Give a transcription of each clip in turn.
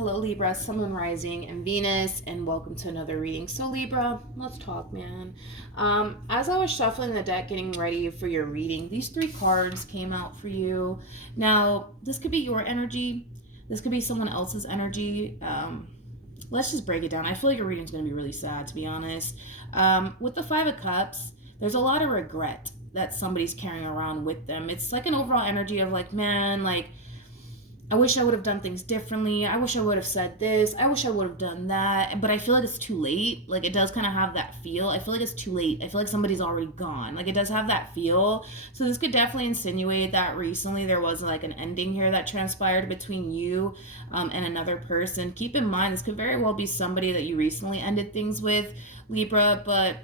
Hello Libra, Sun, Moon, Rising, and Venus, and welcome to another reading. So Libra, let's talk, man. As I was shuffling the deck, getting ready for your reading, these three cards came out for you. Now, this could be your energy. This could be someone else's energy. Let's just break it down. I feel like your reading's going to be really sad, to be honest. With the Five of Cups, there's a lot of regret that somebody's carrying around with them. It's like an overall energy of like, man, like, I wish I would have done things differently. I wish I would have said this. I wish I would have done that. But I feel like it's too late. Like, it does kind of have that feel. I feel like it's too late. I feel like somebody's already gone. Like, it does have that feel. So this could definitely insinuate that recently there was like an ending here that transpired between you and another person. Keep in mind, this could very well be somebody that you recently ended things with, Libra, but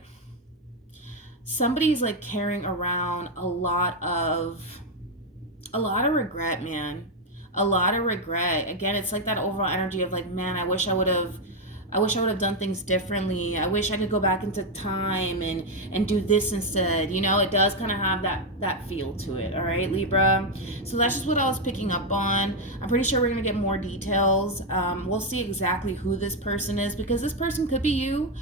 somebody's like carrying around a lot of regret, man. A lot of regret. Again, it's like that overall energy of like, man, I wish I would have done things differently. I wish I could go back into time and do this instead. You know, it does kind of have that feel to it. All right, Libra. So that's just what I was picking up on. I'm pretty sure we're gonna get more details. We'll see exactly who this person is, because this person could be you,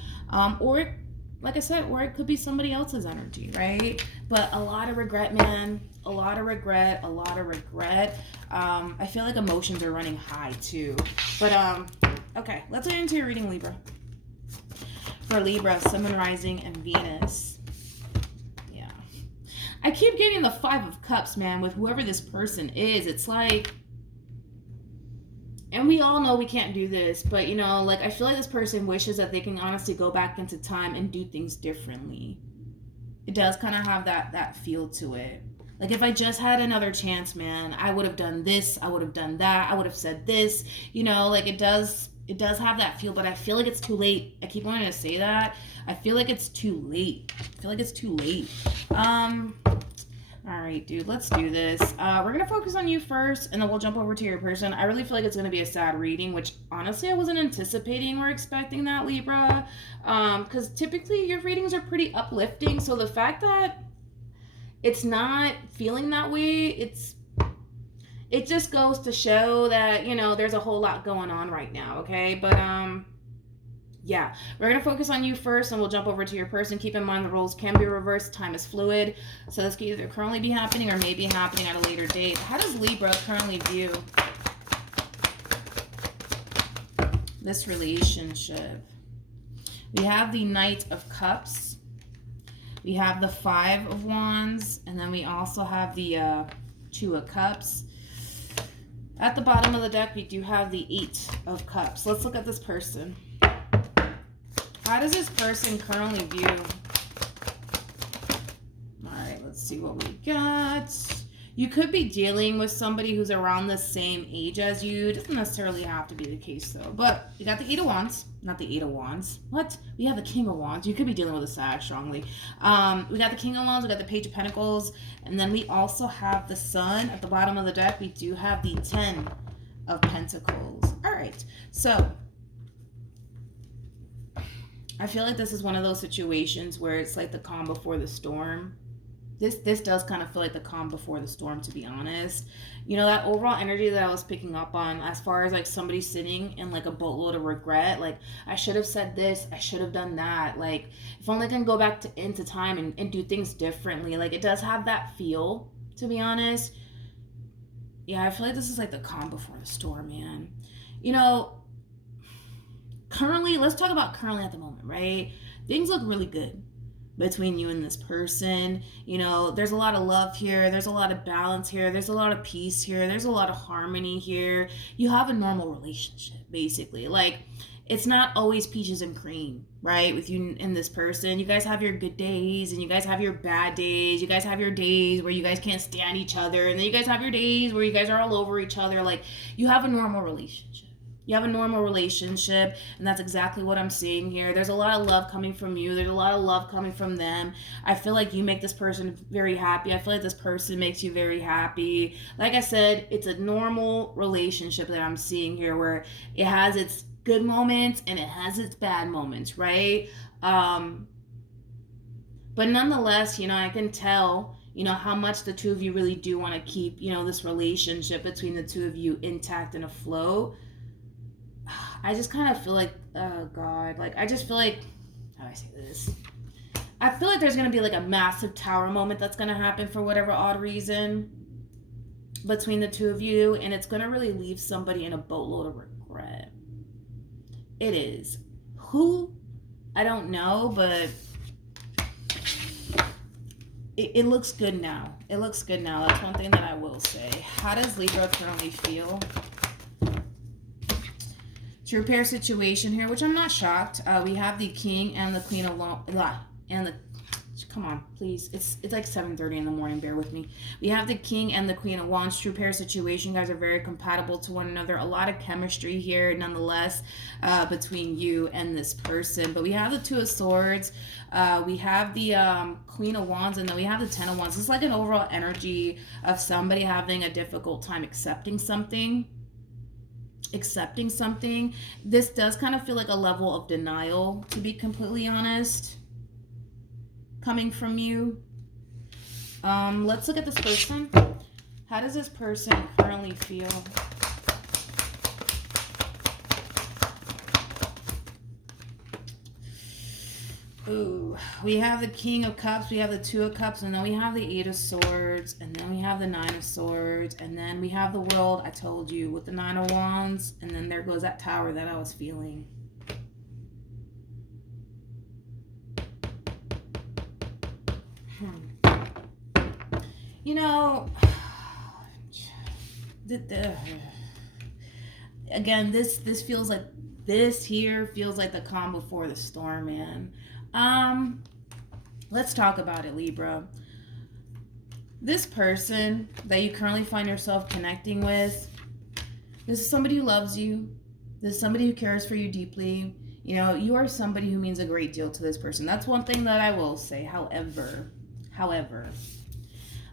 or like I said, or it could be somebody else's energy, right? But a lot of regret, man. A lot of regret. I feel like emotions are running high too. But okay, let's get into your reading, Libra. For Libra, Sun, Moon, Rising, and Venus. Yeah. I keep getting the Five of Cups, man, with whoever this person is. It's like, and we all know we can't do this, but you know, like, I feel like this person wishes that they can honestly go back into time and do things differently. It does kind of have that feel to it. Like, if I just had another chance, man, I would have done this, I would have done that, I would have said this, you know, like, it does have that feel, but I feel like it's too late. I keep wanting to say that. I feel like it's too late. All right, dude, let's do this. We're going to focus on you first, and then we'll jump over to your person. I really feel like it's going to be a sad reading, which honestly I wasn't anticipating or expecting that, Libra, because typically your readings are pretty uplifting. So the fact that it's not feeling that way, it just goes to show that, you know, there's a whole lot going on right now, okay? But yeah, we're going to focus on you first, and we'll jump over to your person. Keep in mind the roles can be reversed. Time is fluid. So this could either currently be happening or maybe happening at a later date. How does Libra currently view this relationship? We have the Knight of Cups. We have the Five of Wands. And then we also have the Two of Cups. At the bottom of the deck, we do have the Eight of Cups. Let's look at this person. How does this person currently view? All right, let's see what we got. You could be dealing with somebody who's around the same age as you. It doesn't necessarily have to be the case, though. But you got the Eight of Wands. Not the Eight of Wands. What? We have the King of Wands. You could be dealing with a Sag strongly. We got the King of Wands. We got the Page of Pentacles. And then we also have the Sun. At the bottom of the deck, we do have the Ten of Pentacles. All right. So I feel like this is one of those situations where it's like the calm before the storm. This does kind of feel like the calm before the storm, to be honest. You know, that overall energy that I was picking up on, as far as like somebody sitting in like a boatload of regret, like, I should have said this, I should have done that, like, if only I can go back into time and do things differently. Like, it does have that feel, to be honest. Yeah, I feel like this is like the calm before the storm, man. You know, currently, let's talk about currently at the moment, right? Things look really good between you and this person. You know, there's a lot of love here. There's a lot of balance here. There's a lot of peace here. There's a lot of harmony here. You have a normal relationship, basically. Like, it's not always peaches and cream, right? With you and this person. You guys have your good days, and you guys have your bad days. You guys have your days where you guys can't stand each other, and then you guys have your days where you guys are all over each other. Like, you have a normal relationship. You have a normal relationship, and that's exactly what I'm seeing here. There's a lot of love coming from you. There's a lot of love coming from them. I feel like you make this person very happy. I feel like this person makes you very happy. Like I said, it's a normal relationship that I'm seeing here, where it has its good moments and it has its bad moments, right? But nonetheless, you know, I can tell, you know, how much the two of you really do want to keep, you know, this relationship between the two of you intact and afloat. I just kind of feel like, oh God, like I just feel like, how do I say this? I feel like there's going to be like a massive tower moment that's going to happen for whatever odd reason between the two of you, and it's going to really leave somebody in a boatload of regret. It is. Who? I don't know, but it looks good now. It looks good now. That's one thing that I will say. How does Libra currently feel? True pair situation here, which I'm not shocked. We have the King and the Queen of come on, please. It's like 7:30 in the morning. Bear with me. We have the King and the Queen of Wands. True pair situation. You guys are very compatible to one another. A lot of chemistry here, nonetheless, between you and this person. But we have the Two of Swords. We have the Queen of Wands, and then we have the Ten of Wands. It's like an overall energy of somebody having a difficult time accepting something. This does kind of feel like a level of denial, to be completely honest, coming from you. Let's look at this person. How does this person currently feel? Ooh, we have the King of Cups, we have the Two of Cups, and then we have the Eight of Swords, and then we have the Nine of Swords, and then we have the World, I told you, with the Nine of Wands, and then there goes that Tower that I was feeling. You know, again, this feels like, this here feels like the calm before the storm, man. Let's talk about it, Libra. This person that you currently find yourself connecting with, this is somebody who loves you. This is somebody who cares for you deeply. You know, you are somebody who means a great deal to this person. That's one thing that I will say. However,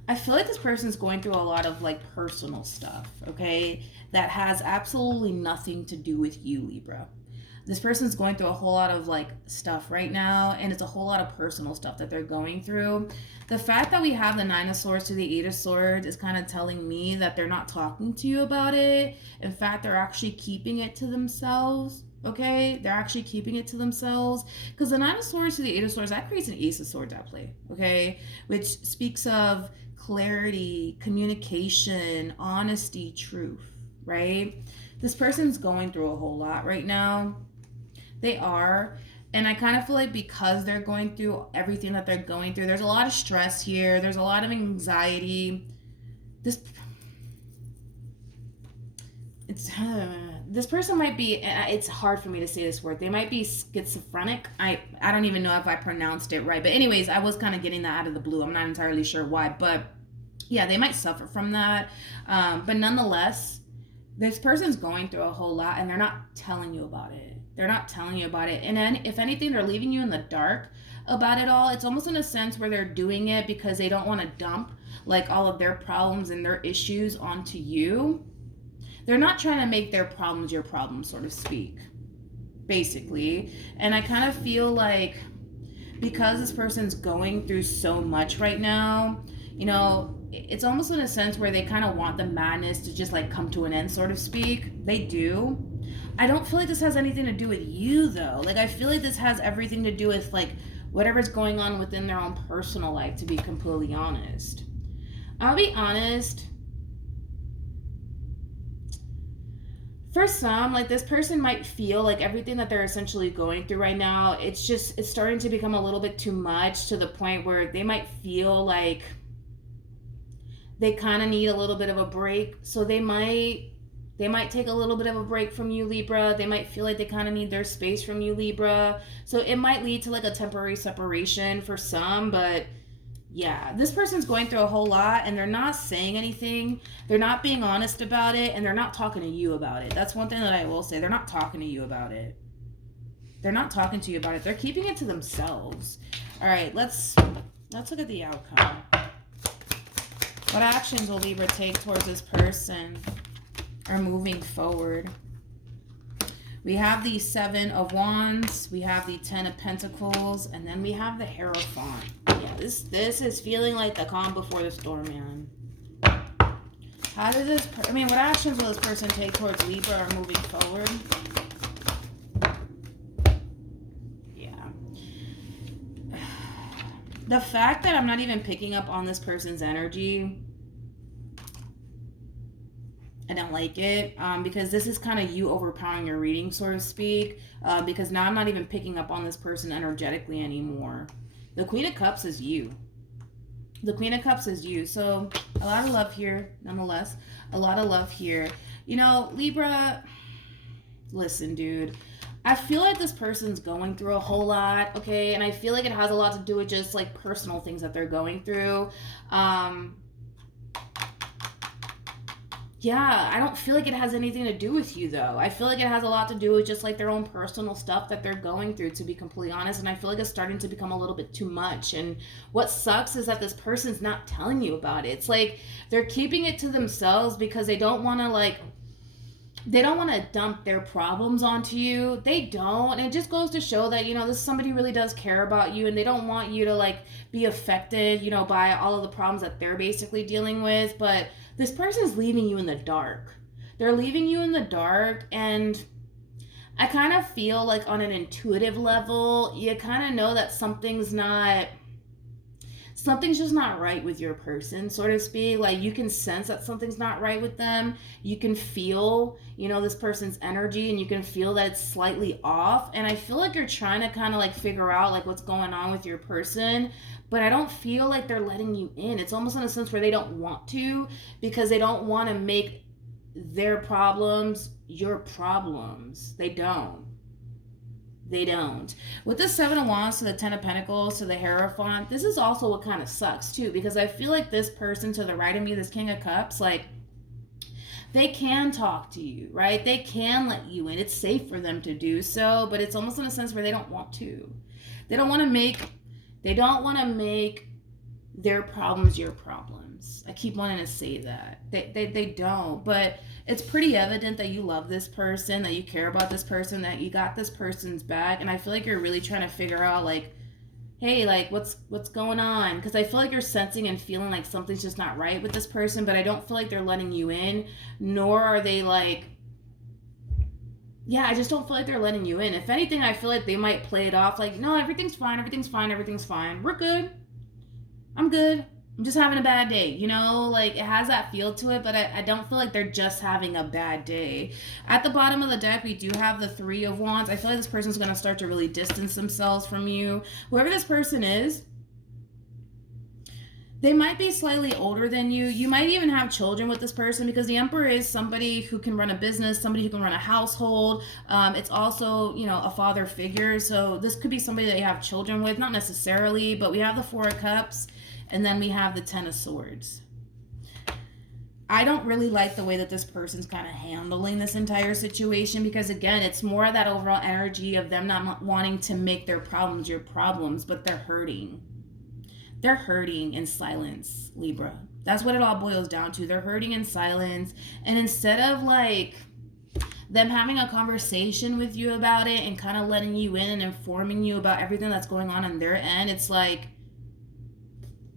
I feel like this person's going through a lot of like personal stuff, okay, that has absolutely nothing to do with you, Libra. This person's going through a whole lot of like stuff right now, and it's a whole lot of personal stuff that they're going through. The fact that we have the Nine of Swords to the Eight of Swords is kind of telling me that they're not talking to you about it. In fact, they're actually keeping it to themselves. Okay, they're actually keeping it to themselves, because the Nine of Swords to the Eight of Swords, that creates an Ace of Swords at play. Okay, which speaks of clarity, communication, honesty, truth, right? This person's going through a whole lot right now. They are. And I kind of feel like because they're going through everything that they're going through, there's a lot of stress here. There's a lot of anxiety. This person might be, it's hard for me to say this word. They might be schizophrenic. I don't even know if I pronounced it right. But anyways, I was kind of getting that out of the blue. I'm not entirely sure why. But yeah, they might suffer from that. But nonetheless, this person's going through a whole lot, and they're not telling you about it. They're not telling you about it. And then if anything, they're leaving you in the dark about it all. It's almost in a sense where they're doing it because they don't want to dump like all of their problems and their issues onto you. They're not trying to make their problems your problems, so to speak, basically. And I kind of feel like because this person's going through so much right now, you know, it's almost in a sense where they kind of want the madness to just like come to an end, so to speak. They do. I don't feel like this has anything to do with you, though. Like, I feel like this has everything to do with like whatever's going on within their own personal life, to be completely honest. I'll be honest. For some, like, this person might feel like everything that they're essentially going through right now, it's starting to become a little bit too much, to the point where they might feel like they kind of need a little bit of a break. So they might take a little bit of a break from you, Libra. They might feel like they kind of need their space from you, Libra. So it might lead to like a temporary separation for some, but yeah, this person's going through a whole lot, and they're not saying anything. They're not being honest about it, and they're not talking to you about it. That's one thing that I will say. They're not talking to you about it. They're not talking to you about it. They're keeping it to themselves. All right, let's look at the outcome. What actions will Libra take towards this person or moving forward? We have the Seven of Wands, we have the Ten of Pentacles, and then we have the Hierophant. Yeah, this is feeling like the calm before the storm, man. How does what actions will this person take towards Libra or moving forward? The fact that I'm not even picking up on this person's energy, I don't like it, because this is kind of you overpowering your reading, so to speak, because now I'm not even picking up on this person energetically anymore. The Queen of Cups is you. The Queen of Cups is you. So a lot of love here, nonetheless. A lot of love here. You know, Libra, listen, dude. I feel like this person's going through a whole lot, okay? And I feel like it has a lot to do with just like personal things that they're going through. Yeah, I don't feel like it has anything to do with you, though. I feel like it has a lot to do with just like their own personal stuff that they're going through, to be completely honest. And I feel like it's starting to become a little bit too much. And what sucks is that this person's not telling you about it. It's like they're keeping it to themselves because they don't want to dump their problems onto you. They don't. And it just goes to show that, you know, this somebody really does care about you, and they don't want you to like be affected, you know, by all of the problems that they're basically dealing with. But this person's leaving you in the dark. They're leaving you in the dark, and I kind of feel like on an intuitive level, you kind of know that something's just not right with your person, so to speak. Like, you can sense that something's not right with them. You can feel, you know, this person's energy, and you can feel that it's slightly off. And I feel like you're trying to kind of like figure out like what's going on with your person, but I don't feel like they're letting you in. It's almost in a sense where they don't want to, because they don't want to make their problems your problems. They don't. With the Seven of Wands to the Ten of Pentacles to the Hierophant, this is also what kind of sucks too, because I feel like this person to the right of me, this King of Cups, like, they can talk to you, right? They can let you in. It's safe for them to do so, but it's almost in a sense where they don't want to. They don't want to make their problems your problems. I keep wanting to say that. They don't, but it's pretty evident that you love this person, that you care about this person, that you got this person's back. And I feel like you're really trying to figure out like, hey, like what's going on? Because I feel like you're sensing and feeling like something's just not right with this person, but I don't feel like they're letting you in, nor are they like, yeah, I just don't feel like they're letting you in. If anything, I feel like they might play it off like, no, everything's fine. We're good. I'm good. I'm just having a bad day, you know, like it has that feel to it, but I don't feel like they're just having a bad day. At the bottom of the deck, we do have the Three of Wands. I feel like this person's going to start to really distance themselves from you. Whoever this person is, they might be slightly older than you. You might even have children with this person, because the Emperor is somebody who can run a business, somebody who can run a household. It's also, you know, a father figure. So this could be somebody that you have children with, not necessarily, but we have the Four of Cups. And then we have the Ten of Swords. I don't really like the way that this person's kind of handling this entire situation, because again, it's more of that overall energy of them not wanting to make their problems your problems, but they're hurting. They're hurting in silence, Libra. That's what it all boils down to. They're hurting in silence. And instead of like them having a conversation with you about it and kind of letting you in and informing you about everything that's going on their end, it's like,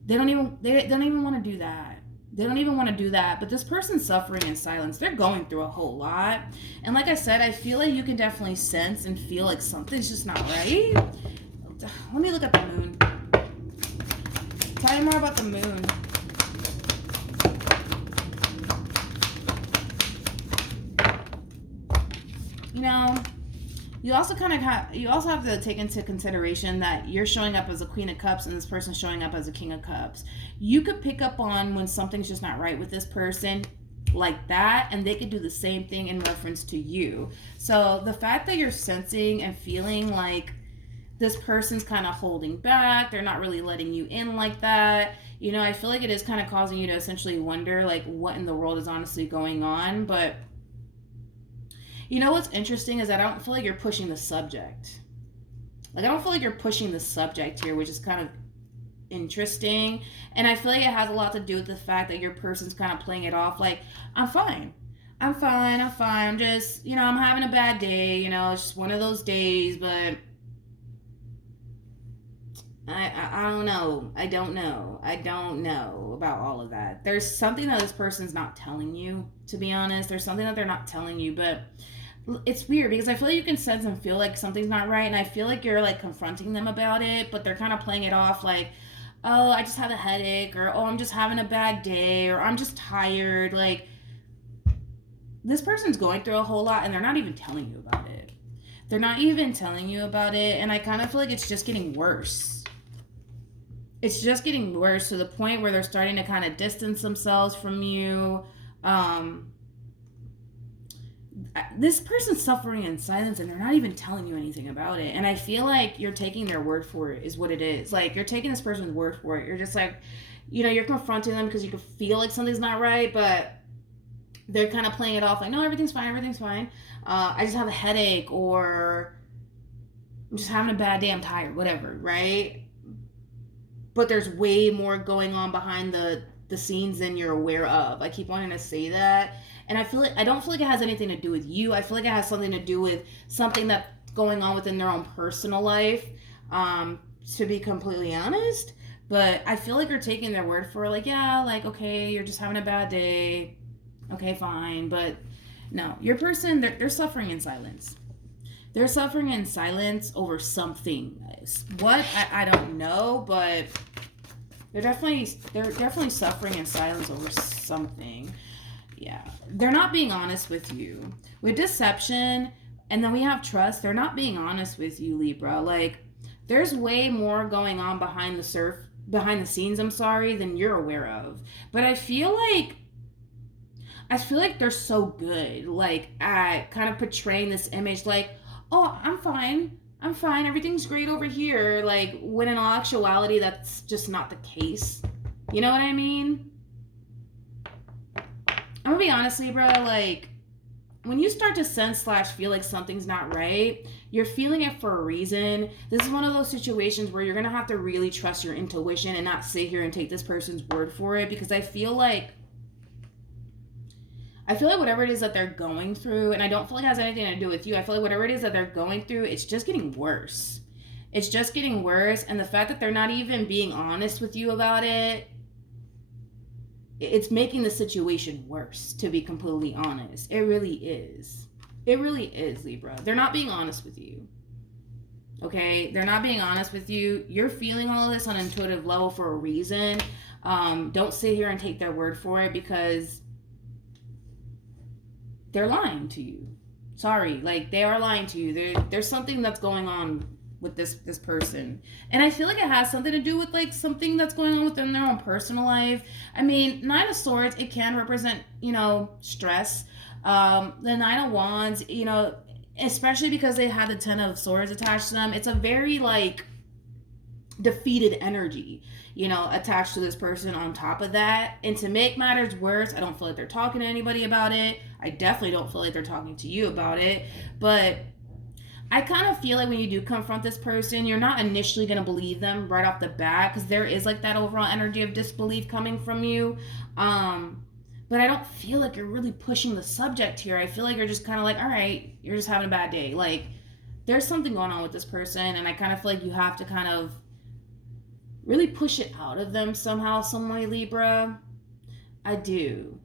they don't even want to do that. They don't even want to do that. But this person's suffering in silence. They're going through a whole lot. And like I said, I feel like you can definitely sense and feel like something's just not right. Let me look at the moon. Tell me more about the moon. You know, you also have to take into consideration that you're showing up as a Queen of Cups and this person's showing up as a King of Cups. You could pick up on when something's just not right with this person like that, and they could do the same thing in reference to you. So the fact that you're sensing and feeling like this person's kind of holding back, they're not really letting you in like that, you know, I feel like it is kind of causing you to essentially wonder like what in the world is honestly going on. But you know what's interesting is that I don't feel like you're pushing the subject. Like, I don't feel like you're pushing the subject here, which is kind of interesting. And I feel like it has a lot to do with the fact that your person's kind of playing it off like, I'm fine. I'm just, you know, I'm having a bad day. You know, it's just one of those days, but I don't know. I don't know about all of that. There's something that this person's not telling you, to be honest. There's something that they're not telling you, but it's weird because I feel like you can sense and feel like something's not right, and I feel like you're like confronting them about it, but they're kind of playing it off like, oh, I just have a headache, or oh, I'm just having a bad day, or I'm just tired. Like, this person's going through a whole lot and they're not even telling you about it. They're not even telling you about it. And I kind of feel like it's just getting worse. It's just getting worse to the point where they're starting to kind of distance themselves from you. This person's suffering in silence and they're not even telling you anything about it. And I feel like you're taking their word for it, is what it is. Like, you're taking this person's word for it. You're just like, you're confronting them because you can feel like something's not right, but they're kind of playing it off like, no, everything's fine, everything's fine. I just have a headache, or I'm just having a bad day, I'm tired, whatever, right? But there's way more going on behind the scenes than you're aware of. I keep wanting to say that. And I don't feel like it has anything to do with you. I feel like it has something to do with something that's going on within their own personal life, to be completely honest. But I feel like you're taking their word for it, like, yeah, like, okay, you're just having a bad day. Okay, fine. But no, your person, they're suffering in silence. They're suffering in silence over something. What? I don't know, but they're definitely suffering in silence over something. Yeah. They're not being honest with you. With deception, and then we have trust, they're not being honest with you, Libra. Like, there's way more going on behind the scenes, than you're aware of. But I feel like they're so good, like, at kind of portraying this image, like, oh, I'm fine, everything's great over here, like, when in all actuality, that's just not the case. You know what I mean? I'm gonna be honest, Libra, like, when you start to sense / feel like something's not right, you're feeling it for a reason. This is one of those situations where you're gonna have to really trust your intuition and not sit here and take this person's word for it, because I feel like whatever it is that they're going through, and I don't feel like it has anything to do with you, I feel like whatever it is that they're going through, it's just getting worse. It's just getting worse, and the fact that they're not even being honest with you about it, it's making the situation worse, to be completely honest. It really is. It really is, Libra. They're not being honest with you. Okay? They're not being honest with you. You're feeling all of this on an intuitive level for a reason. Don't sit here and take their word for it, because they're lying to you. Sorry, like, they are lying to you. There's something that's going on with this person, and I feel like it has something to do with, like, something that's going on within their own personal life. I mean, Nine of Swords, it can represent, stress. The Nine of Wands, especially because they have the Ten of Swords attached to them, it's a very, like, defeated energy, attached to this person on top of that. And to make matters worse, I don't feel like they're talking to anybody about it. I definitely don't feel like they're talking to you about it. But I kind of feel like when you do confront this person, you're not initially going to believe them right off the bat, because there is, like, that overall energy of disbelief coming from you. But I don't feel like you're really pushing the subject here. I feel like you're just kind of like, all right, you're just having a bad day. Like, there's something going on with this person, and I kind of feel like you have to kind of really push it out of them somehow, some way, Libra. I do.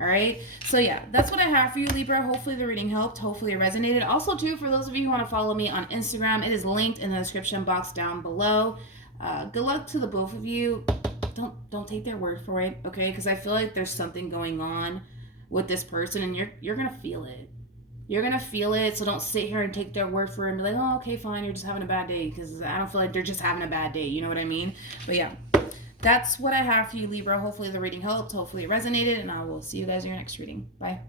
All right. So yeah, that's what I have for you, Libra. Hopefully the reading helped. Hopefully it resonated. Also, too, for those of you who want to follow me on Instagram, it is linked in the description box down below. Good luck to the both of you. Don't take their word for it, okay? Because I feel like there's something going on with this person, and you're gonna feel it. You're gonna feel it. So don't sit here and take their word for it and be like, oh, okay, fine, you're just having a bad day. Because I don't feel like they're just having a bad day. You know what I mean? But yeah. That's what I have for you, Libra. Hopefully the reading helped. Hopefully it resonated. And I will see you guys in your next reading. Bye.